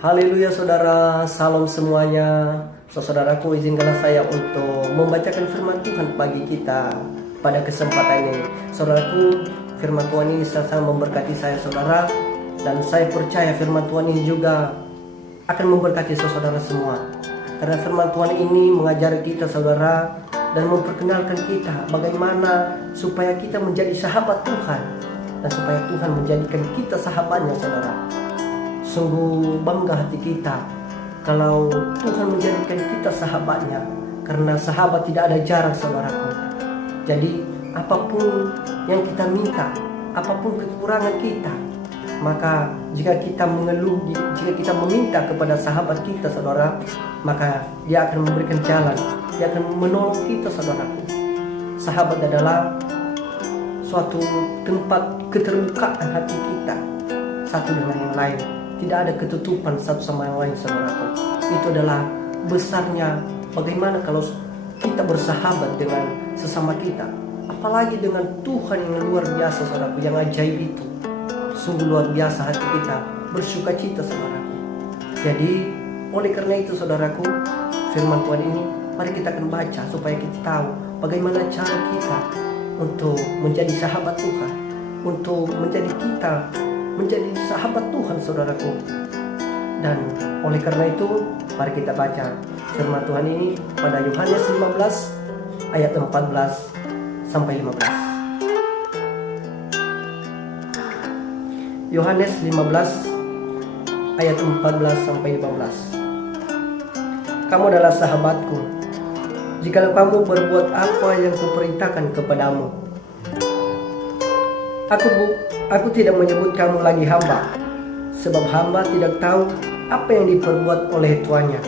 Haleluya saudara, salam semuanya. Saudaraku, izinkanlah saya untuk membacakan firman Tuhan bagi kita pada kesempatan ini. Saudaraku, firman Tuhan ini sangat memberkati saya saudara, dan saya percaya firman Tuhan ini juga akan memberkati saudara semua. Karena firman Tuhan ini mengajari kita saudara dan memperkenalkan kita bagaimana supaya kita menjadi sahabat Tuhan dan supaya Tuhan menjadikan kita sahabatnya saudara. Sungguh bangga hati kita kalau Tuhan menjadikan kita sahabatnya, karena sahabat tidak ada jarak saudaraku. Jadi apapun yang kita minta, apapun kekurangan kita, maka jika kita mengeluh, jika kita meminta kepada sahabat kita saudara, maka dia akan memberikan jalan, dia akan menolong kita saudaraku. Sahabat adalah suatu tempat keterbukaan hati kita satu dengan yang lain. Tidak ada ketutupan satu sama yang lain saudaraku. Itu adalah besarnya bagaimana kalau kita bersahabat dengan sesama kita, apalagi dengan Tuhan yang luar biasa saudaraku, yang ajaib itu. Sungguh luar biasa hati kita bersuka cita saudaraku. Jadi oleh karena itu saudaraku, firman Tuhan ini mari kita akan baca supaya kita tahu bagaimana cara kita untuk menjadi sahabat Tuhan, untuk menjadi sahabat Tuhan saudaraku. Dan oleh karena itu mari kita baca firman Tuhan ini pada Yohanes 15 ayat 14 sampai 15. Yohanes 15 ayat 14 sampai 15. Kamu adalah sahabatku jikalau kamu berbuat apa yang kuperintahkan kepadamu. Aku tidak menyebut kamu lagi hamba, sebab hamba tidak tahu apa yang diperbuat oleh tuannya.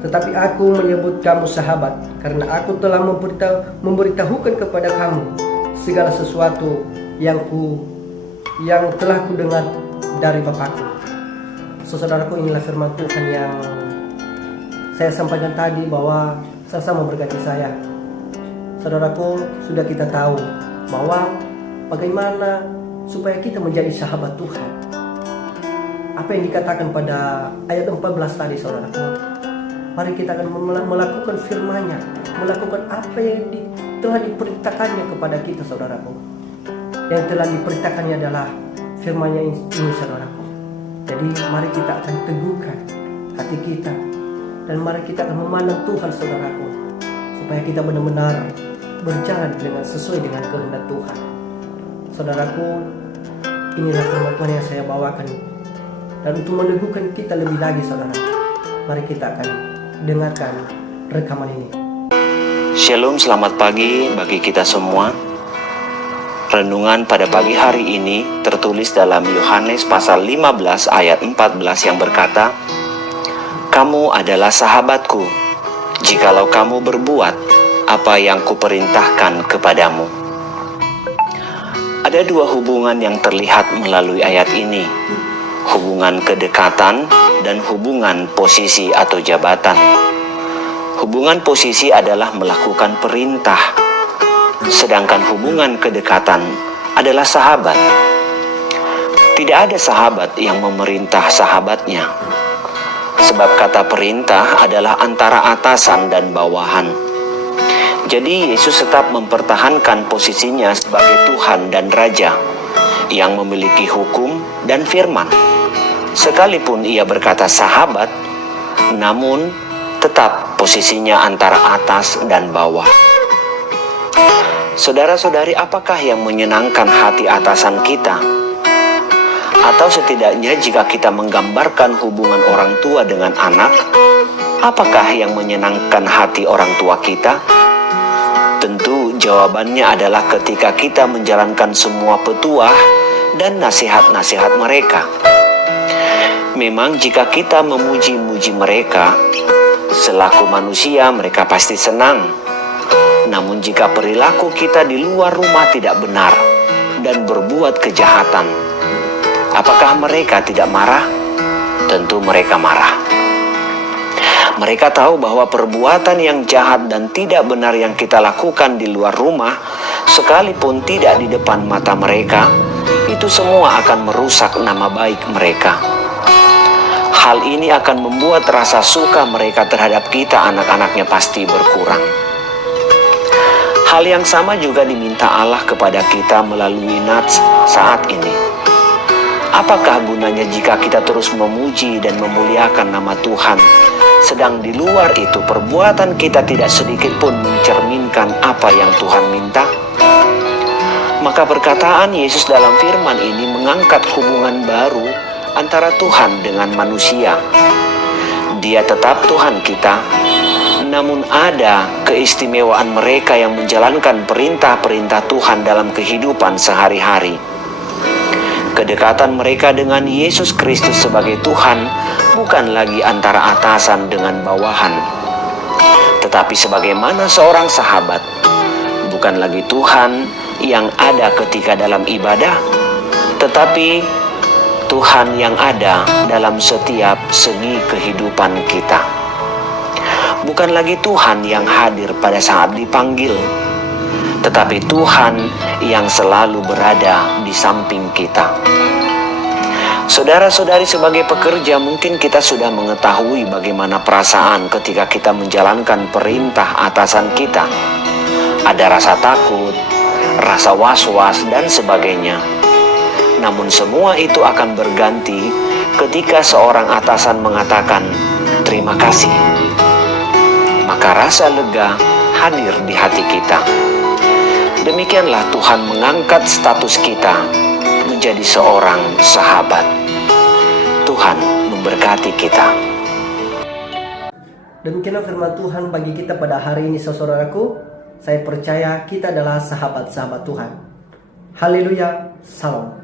Tetapi aku menyebut kamu sahabat, karena aku telah memberitahukan kepada kamu segala sesuatu yang telah kudengar dari Bapakku. Saudaraku, inilah firman Tuhan yang saya sampaikan tadi bahwa sama-sama memberkati saya. Saudaraku, sudah kita tahu bahwa bagaimana supaya kita menjadi sahabat Tuhan. Apa yang dikatakan pada ayat 14 tadi saudaraku. Mari kita akan melakukan firman-Nya, melakukan apa yang telah diperintahkannya kepada kita saudaraku. Yang telah diperintahkannya adalah firman-Nya ini saudaraku. Jadi mari kita akan teguhkan hati kita, dan mari kita akan memandang Tuhan saudaraku, supaya kita benar-benar berjalan sesuai dengan kehendak Tuhan. Saudaraku, inilah firman Tuhan yang saya bawakan, dan untuk meneguhkan kita lebih lagi saudara, mari kita akan dengarkan rekaman ini. Shalom, selamat pagi bagi kita semua. Renungan pada pagi hari ini tertulis dalam Yohanes pasal 15 ayat 14 yang berkata, "Kamu adalah sahabatku jikalau kamu berbuat apa yang kuperintahkan kepadamu." Ada dua hubungan yang terlihat melalui ayat ini, hubungan kedekatan dan hubungan posisi atau jabatan. Hubungan posisi adalah melakukan perintah, sedangkan hubungan kedekatan adalah sahabat. Tidak ada sahabat yang memerintah sahabatnya, sebab kata perintah adalah antara atasan dan bawahan. Jadi Yesus tetap mempertahankan posisinya sebagai Tuhan dan Raja yang memiliki hukum dan firman. Sekalipun ia berkata sahabat, namun tetap posisinya antara atas dan bawah. Saudara-saudari, apakah yang menyenangkan hati atasan kita? Atau setidaknya jika kita menggambarkan hubungan orang tua dengan anak, apakah yang menyenangkan hati orang tua kita? Tentu jawabannya adalah ketika kita menjalankan semua petuah dan nasihat-nasihat mereka. Memang jika kita memuji-muji mereka, selaku manusia mereka pasti senang. Namun jika perilaku kita di luar rumah tidak benar dan berbuat kejahatan, apakah mereka tidak marah? Tentu mereka marah. Mereka tahu bahwa perbuatan yang jahat dan tidak benar yang kita lakukan di luar rumah, sekalipun tidak di depan mata mereka, itu semua akan merusak nama baik mereka. hal ini akan membuat rasa suka mereka terhadap kita, anak-anaknya, pasti berkurang. Hal yang sama juga diminta Allah kepada kita melalui nats saat ini. Apakah gunanya jika kita terus memuji dan memuliakan nama Tuhan, sedang di luar itu perbuatan kita tidak sedikit pun mencerminkan apa yang Tuhan minta? Maka perkataan Yesus dalam firman ini mengangkat hubungan baru antara Tuhan dengan manusia. Dia tetap Tuhan kita, namun ada keistimewaan mereka yang menjalankan perintah-perintah Tuhan dalam kehidupan sehari-hari. Kedekatan mereka dengan Yesus Kristus sebagai Tuhan bukan lagi antara atasan dengan bawahan, tetapi sebagaimana seorang sahabat. Bukan lagi Tuhan yang ada ketika dalam ibadah, tetapi Tuhan yang ada dalam setiap segi kehidupan kita. Bukan lagi Tuhan yang hadir pada saat dipanggil, tetapi Tuhan yang selalu berada di samping kita. Saudara-saudari, sebagai pekerja mungkin kita sudah mengetahui bagaimana perasaan ketika kita menjalankan perintah atasan kita. Ada rasa takut, rasa was-was, dan sebagainya. Namun semua itu akan berganti ketika seorang atasan mengatakan terima kasih. Maka rasa lega hadir di hati kita. Demikianlah Tuhan mengangkat status kita menjadi seorang sahabat. Tuhan memberkati kita. Demikianlah firman Tuhan bagi kita pada hari ini, saudaraku. Saya percaya kita adalah sahabat-sahabat Tuhan. Haleluya, salam.